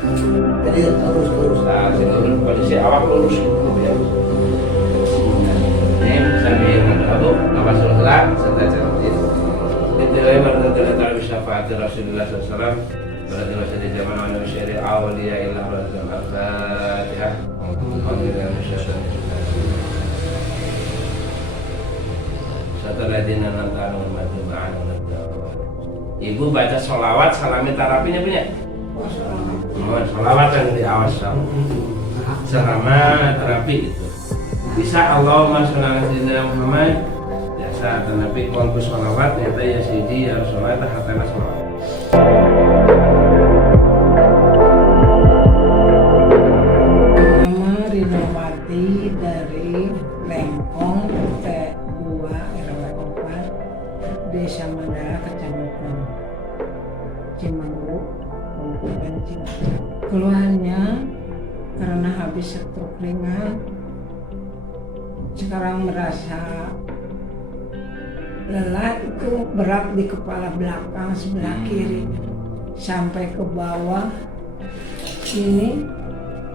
Jadi terus. Nah, turun kondisi awak lurus gitu ya. Ini sambil mengalu awas sholat serta cantik. Itu yang menurut syafaat Rasulullah SAW. Berarti masa di zaman manusia di awal dia ilah Rasul Al-Fatihah. Setelah dinanantara madu ma'an. Ibu baca sholawat salami tarapinya punya. Sholawat yang diawas selama terapi itu bisa Allahumma sholli ala sayyidina Muhammad biasa tetapi kolbu sholawat nyata ya sidi ya Rasulullah hatana sholawat. Nama Rinawati dari Lengkong T2 RW 4 Desa Mandala Kecamatan Cimangguk Kabupaten Cilacap. Keluhannya karena habis stroke ringan, sekarang merasa lelah, itu berat di kepala belakang sebelah kiri sampai ke bawah. Ini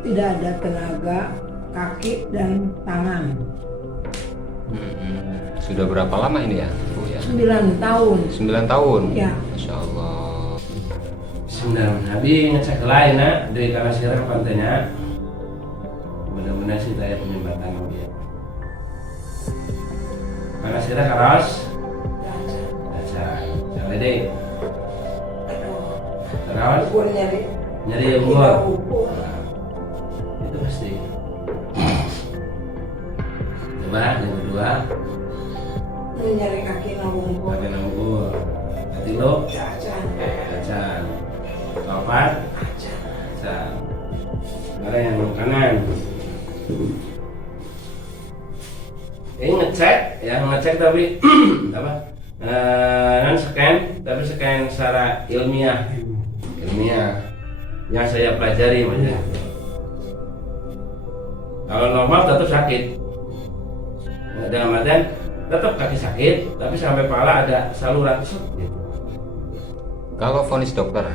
tidak ada tenaga, kaki dan tangan. Sudah berapa lama ini ya, Bu ya? 9 tahun. 9 tahun? Ya. Masya Allah. Sebenarnya Nabi ngecek lain dari kana sirah pantainya benar-benar sih saya penyembatan dia. Kana sirah karos baca sampai deh terus Ukur nyari. nyari yang gua itu pasti. Coba yang kedua Nyari kaki nabung. pakai nambur hati lo baca topat baca sekarang yang kanan ini ngecek tapi apa non scan tapi scan secara ilmiah yang saya pelajari maksudnya. Kalau normal tetap sakit dalam artian tetap kaki sakit tapi sampai kepala ada saluran gitu. Kalau vonis dokter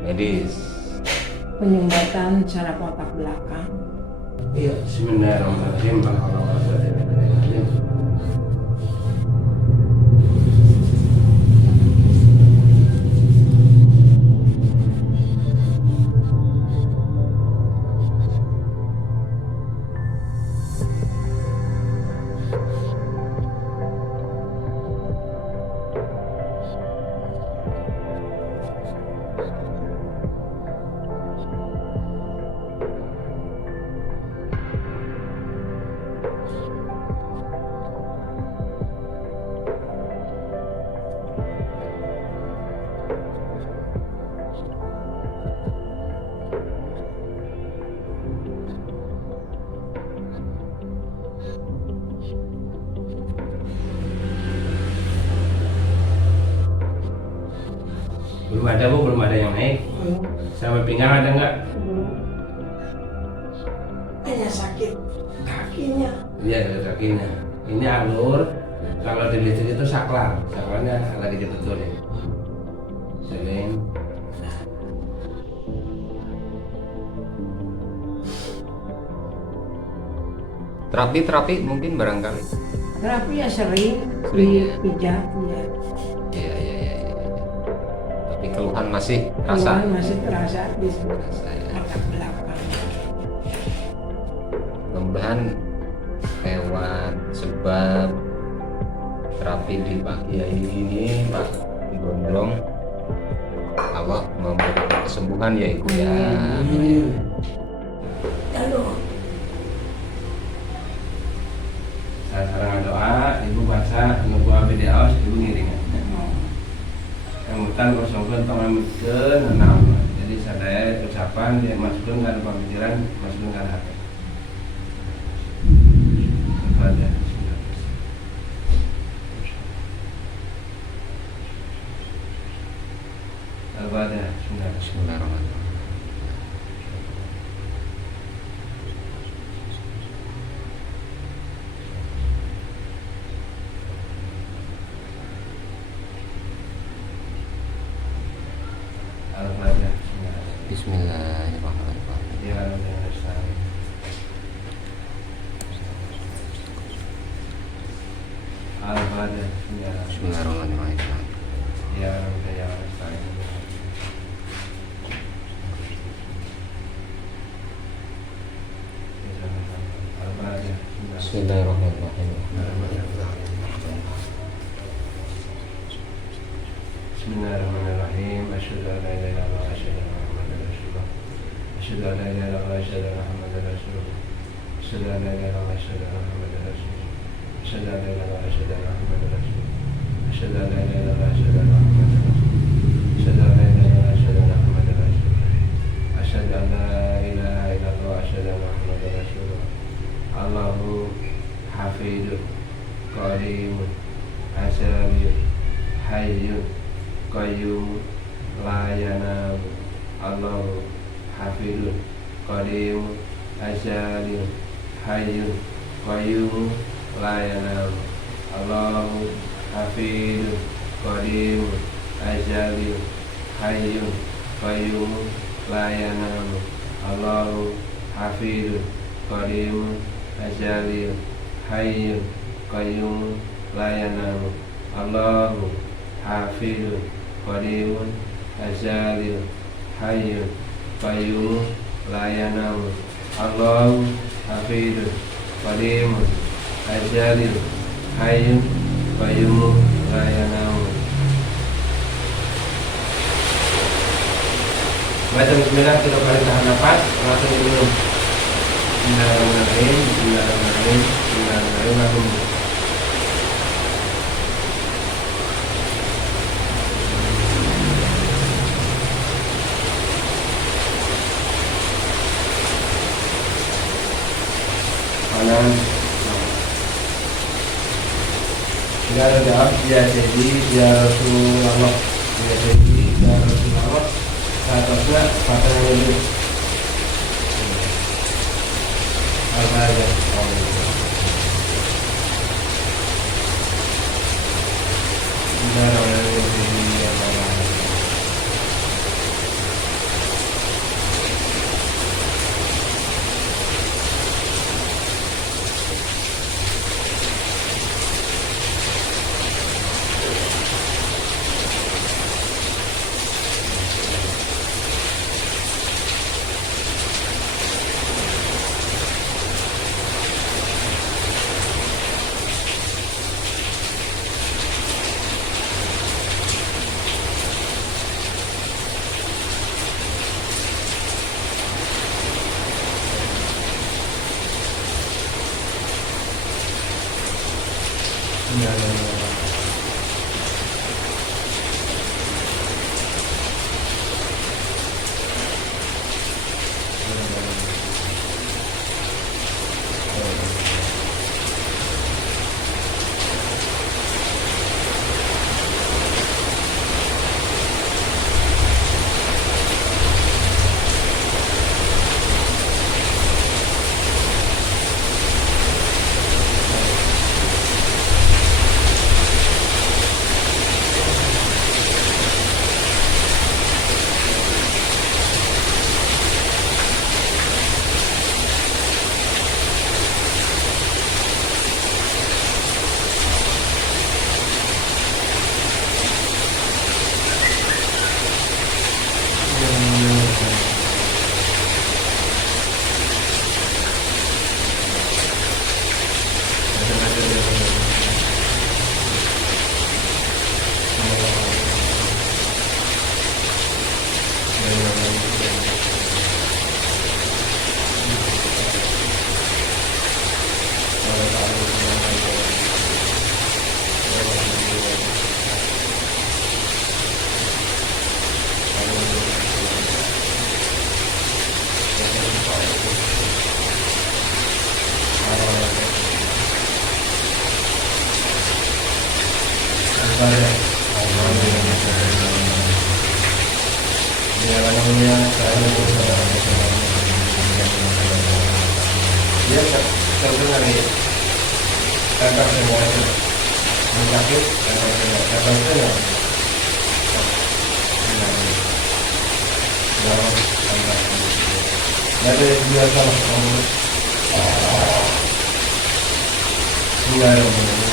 medis, Penyumbatan saraf otak belakang. Iya, bismillahirrahmanirrahim. Alhamdulillah. Belum ada Bu, belum ada yang naik. Sampai pinggang ada nggak? Hanya sakit kakinya. Iya, ada kakinya. Ini alur. Kalau dilihat itu saklar. Saklarnya lagi dibetulin. Selain terapi mungkin barangkali. Terapi ya sering Sering ya? dipijat ya. Iya. Tapi keluhan masih terasa. Keluhan masih terasa di Terasa, ya. otak belakang. Mudah-mudahan lewat sebab terapi di Pak Kiai ini, Pak Gondrong, Allah memberi kesembuhan ya Ibu ya. Lalu saya sarang doa, ibu baca nunggu abi di awas, ibu ngiringnya. Kemudian kosongkan teman mungkin enam. Jadi saya ucapan dia masukkan ke pemikiran, masukkan ke hati. Ada. Al-Fatihah. Bismillahirrahmanirrahim. Al-Fatihah. Bismillahirrahmanirrahim. Ya Rabbi nasta'in. Al-Fatihah. Ya Rabbi. Bismillahirrahmanirrahim. Ya Rabbi ya nasta'in. Al-Fatihah. Bismillahirrahmanirrahim. Bismillahirrahmanirrahim. Asyhadu an la ilaha illallah wa asyhadu anna Muhammadar Rasulullah. Asyhadu an la ilaha illallah wa asyhadu anna Muhammadar Rasulullah. Asyhadu an la ilaha illallah wa asyhadu anna Muhammadar Rasulullah. Asyhadu an la ilaha illallah wa asyhadu anna Muhammadar Rasulullah. Asyhadu an la ilaha illallah wa asyhadu anna Muhammadar Rasulullah. Asyhadu an la ilaha illallah wa asyhadu anna Muhammadar Rasulullah. Asyhadu an la ilaha illallah wa asyhadu anna Muhammadar Rasulullah. Allahu hafidun qadimun asyhadu hayyun qayyum la yanam. Allahu hafidun qadim asyadun hayyun qayyum la yanam. Allahu hafidun qadim asyadun hayyun qayyum la yanam. Allahu hafidun qadim asyadun hayyun qayyum la yanam. Allahu hafidun qadimun azalil hayyun qayyum la yanam. Allahu hafidun qadimun azalil hayyun qayyum la yanam. Baca bismillah 3 kali tahan nafas, langsung minum. Bismillahirrahmanirrahim. Bismillahirrahmanirrahim. Bismillahirrahmanirrahim. Langsung minum. Kanan. Tidak ada jawab. Ya jadi ya Rasulullah. Ya jadi ya Rasulullah. Atasnya patah ini. Apa aja? Dia terdengar nih tempel semua itu sakit tempel semua Ada yang biasa lah. Bismillahirrahmanirrahim.